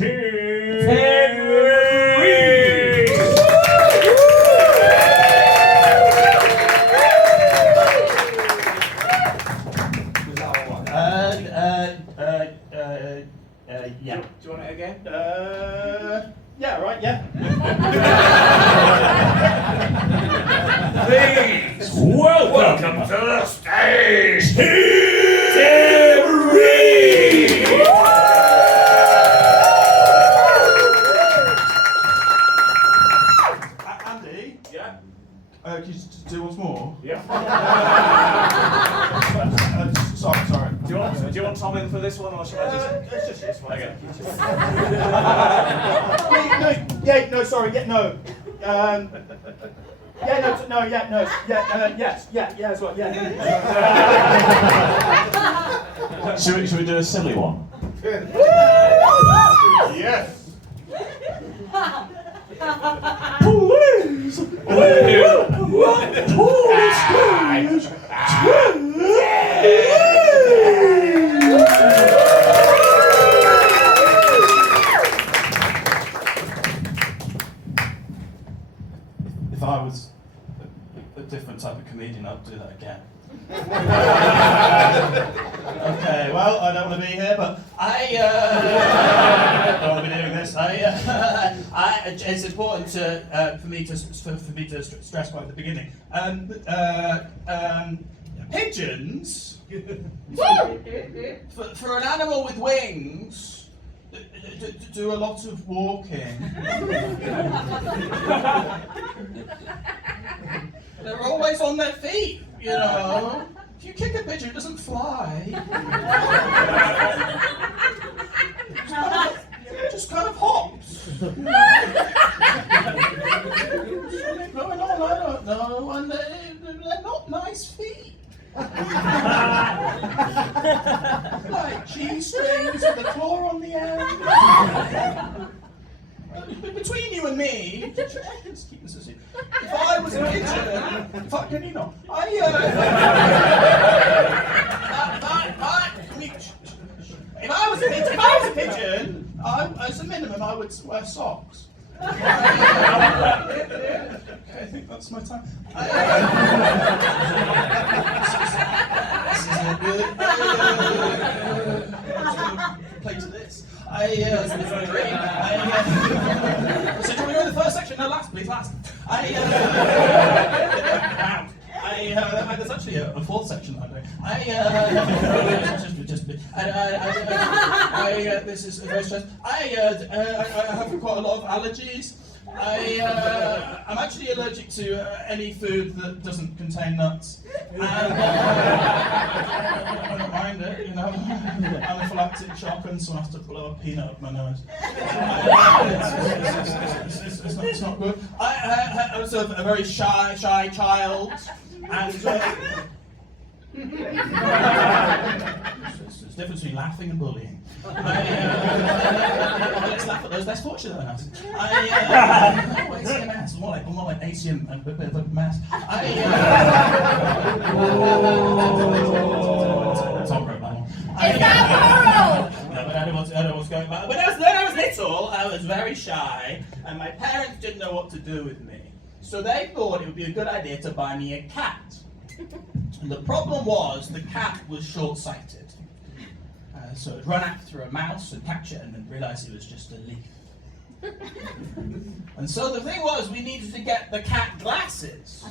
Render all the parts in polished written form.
Reeves. Yeah. Do you want it again? Yeah, right, yeah. Please, welcome to the stage, Reeves. Andy, Yeah? can you do once more? Yeah. Sorry. Do you want Tom in for this one, or should I just... It's just this one. Okay. Should we do a silly one? Yes. Please, If I was a different type of comedian, I'd do that again. Okay, well, I don't want to be here, but I don't want to be doing this. It's important for me to stress right at the beginning. Pigeons, for an animal with wings, do a lot of walking. They're always on their feet, you know. If you kick a pigeon, it doesn't fly. Just kind of hops. Something going on, I don't know, and they're not nice feet. Like G-strings with a claw on the end. Between you and me, just keep this a secret. If I was a pigeon, can you not? If I was a pigeon, as a minimum, I would wear socks. Okay, I think that's my time. This is a good play to this. This is a dream. So do we go in the first section? No, last, please, last. There's actually a fourth section that I do. This is very stressful. I have quite a lot of allergies. I'm actually allergic to any food that doesn't contain nuts. And I don't mind it, you know. Anaphylactic shock, and so I have to blow a peanut up my nose. It's not good. I was a very shy child, and there's a difference between laughing and bullying. Let's laugh at those less fortunate than us. ACMS, more like ACM and a bit of a mess. Tom wrote that one. Is that moral? No, but I don't know what's going on. When I was little, I was very shy, and my parents didn't know what to do with me. So they thought it would be a good idea to buy me a cat. And the problem was, the cat was short-sighted. So it'd run after a mouse and catch it and then realise it was just a leaf. And so the thing was, we needed to get the cat glasses.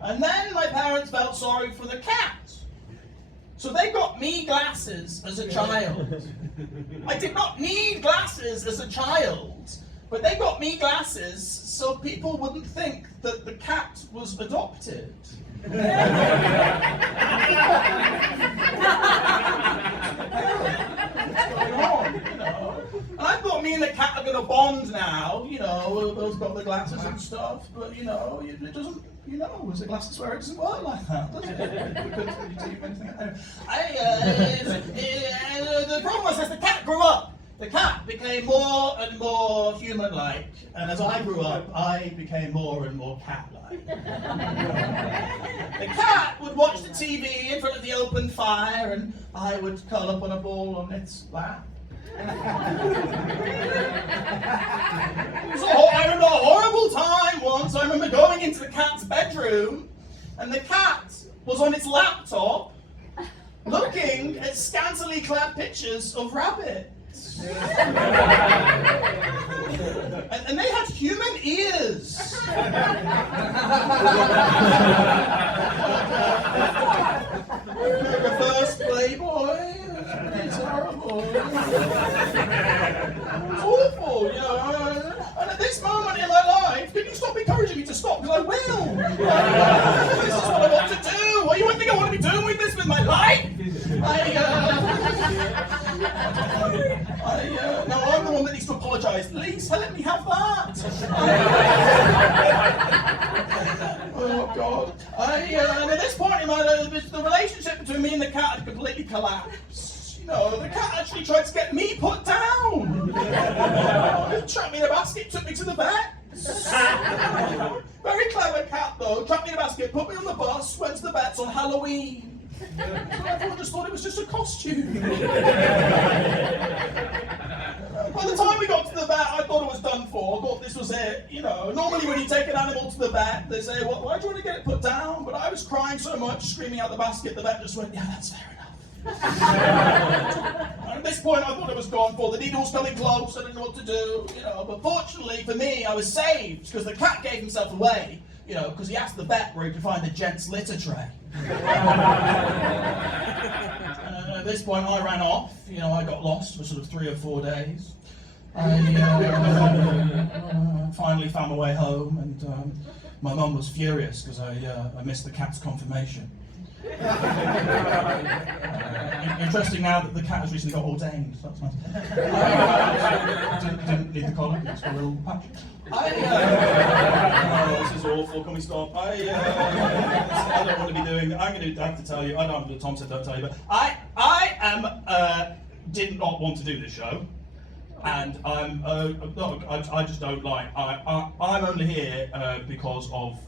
And then my parents felt sorry for the cat. So they got me glasses as a child. I did not need glasses as a child, but they got me glasses so people wouldn't think that the cat was adopted. What's going on, you know? And I thought me and the cat are going to bond now, you know, we've both got the glasses and stuff, but you know, it doesn't, you know, as a glasses wearer, it doesn't work like that, does it? Because you do anything. The problem was as the cat grew up, the cat became more and more human-like, and as I grew up, I became more and more cat-like. The cat would watch the TV in front of the open fire, and I would curl up on a ball on its lap. I remember a horrible time once. I remember going into the cat's bedroom, and the cat was on its laptop looking at scantily clad pictures of rabbits. And they had human ears. Reverse Playboy. It's horrible. It's awful, you know. And at this moment in my life, can you stop encouraging me to stop? Because I will. This is what I want to do. What do you think I want to be doing with this with my life? No, I'm the one that needs to apologise. Lisa, let me have that. Oh God. And at this point in my life, the relationship between me and the cat had completely collapsed. You know, the cat actually tried to get me put down. It trapped me in a basket, took me to the vet. Very clever cat though. Trapped me in a basket, put me on the bus, went to the vets on Halloween. Everyone just thought it was just a costume. By the time we got to the vet, I thought it was done for. I thought this was it. You know, normally when you take an animal to the vet, they say, well, why do you want to get it put down? But I was crying so much, screaming out the basket, the vet just went, yeah, that's fair enough. And at this point, I thought it was gone for. The needle was coming close. I didn't know what to do. You know, but fortunately for me, I was saved because the cat gave himself away. You know, because he asked the vet where he could find the gents' litter tray. At this point, I ran off. You know, I got lost for sort of 3 or 4 days. I finally found my way home, and my mum was furious because I missed the cat's confirmation. Interesting now that the cat has recently got ordained, so that's nice. Didn't need the collar, it's got a little patch. Oh, this is awful, can we stop? I don't want to be doing, I have to tell you, I don't, Tom said don't tell you, but I did not want to do this show. And I just don't like, I'm only here because of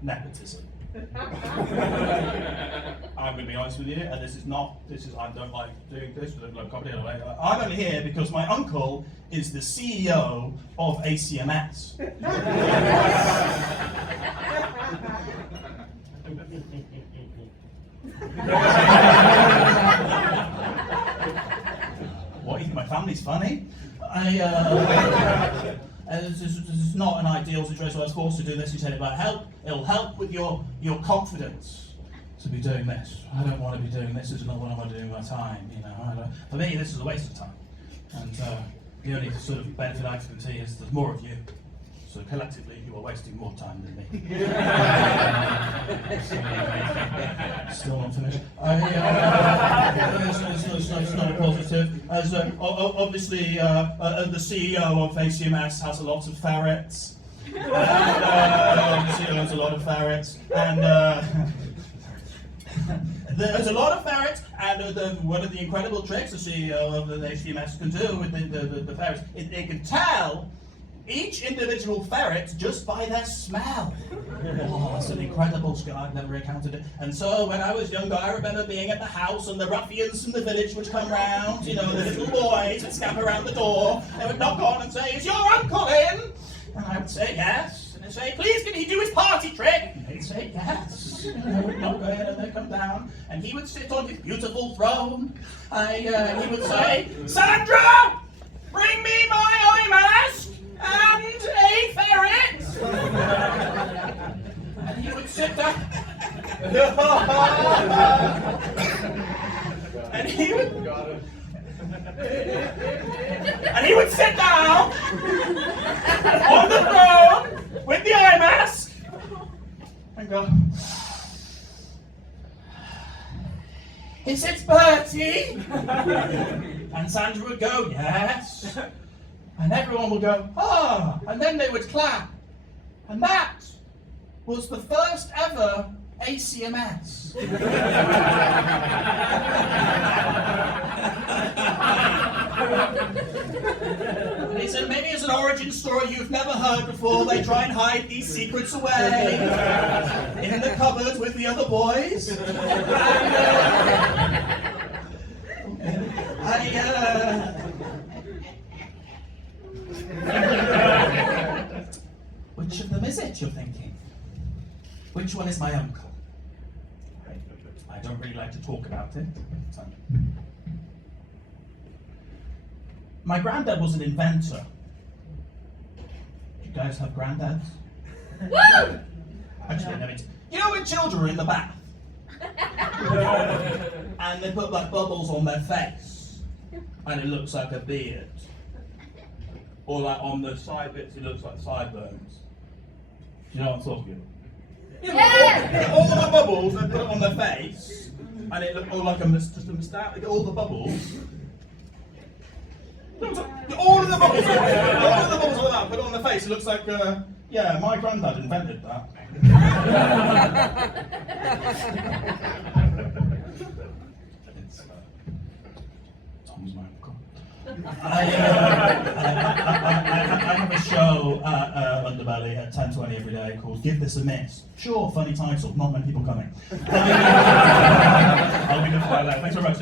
nepotism. I'm going to be honest with you, and I don't like doing this, I don't like comedy anyway. I'm only here because my uncle is the CEO of ACMS. What, you think my family's funny? This is not an ideal situation. I was forced to do this. He said it'll help with your confidence to be doing this. I don't want to be doing this. This is not what I want to do with my time. You know, for me, this is a waste of time. And the only sort of benefit I can see is there's more of you. So collectively, you are wasting more time than me. Still not finished. It's not a positive. As obviously, the CEO of ACMS has a lot of ferrets. Obviously, owns a lot of ferrets, and there's a lot of ferrets. And one of the incredible tricks the CEO of the ACMS can do with the ferrets, they can tell each individual ferret just by their smell. Oh, it's an incredible skill. I've never encountered it. And so when I was younger, I remember being at the house and the ruffians from the village would come round, you know, the little boys would scamper around the door. They would knock on and say, "Is your uncle in?" And I would say, "Yes." And they'd say, "Please, can he do his party trick?" And they'd say, "Yes." And I would knock in and they'd come down and he would sit on his beautiful throne. He would say, "Sandra, bring me my eye mask and a ferret." And he would sit down. and he would sit down on the throne with the eye mask and go, "Is it Bertie?" And Sandra would go, "Yes." And everyone would go, "Ah," and then they would clap. And that was the first ever ACMS. And he said, maybe it's an origin story you've never heard before. They try and hide these secrets away in the cupboard with the other boys. And is it, you're thinking? Which one is my uncle? I don't really like to talk about it. My granddad was an inventor. You guys have granddads? Woo! Actually, I mean, you know when children are in the bath? And they put like bubbles on their face, and it looks like a beard. Or like on the side bits, it looks like sideburns. Do you know what I'm talking about? Yeah. All the bubbles, they put it on their face, and it looks all like just a moustache. They get all the bubbles. All of the bubbles, all of the bubbles like that, put it on their face. It looks like, yeah, my granddad invented that. It's, Tom's my uncle. I have a show at Underbelly at 10:20 every day called Give This a Miss. Sure, funny title, not many people coming. I'll be the fire there. Thanks very much.